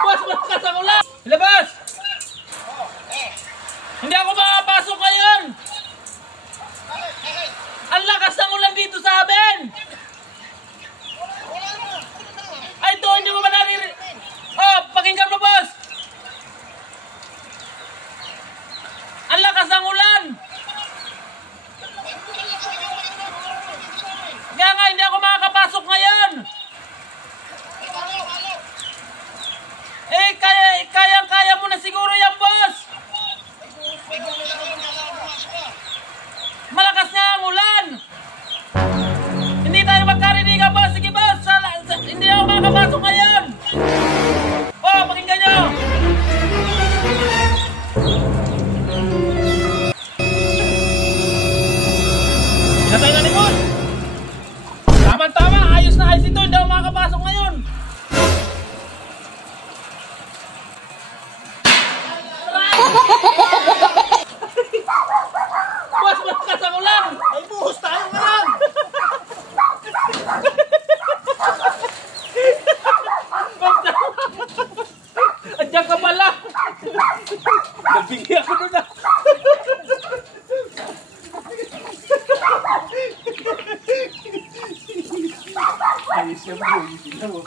Boss, malakas ang ulan! Ilabas! Hindi ako makapasok ngayon! Ang lakas ng ulan dito sa amin! Ay, ito, hindi mo ba naririnig? Oh, pakinggan mo, boss! Ang lakas ng ulan! Kaya nga, hindi ako makakapasok ngayon! Eh, kayang-kaya mo na siguro yan, boss! Malakas nga ang ulan! Hindi tayo magkarinigan, boss! Sige, boss! Hindi ako makakapasok ngayon! Oh, pakinggan nyo! Pinatay na ni boss! Tama-tama! Ayos na ayos ito! Hindi ako makakapasok ngayon! Boss, malakas ang ulan! Ay, buhos tayo ngayon! Andiyan ka pala! Nabigyan ako doon na! Ayos yung buhos.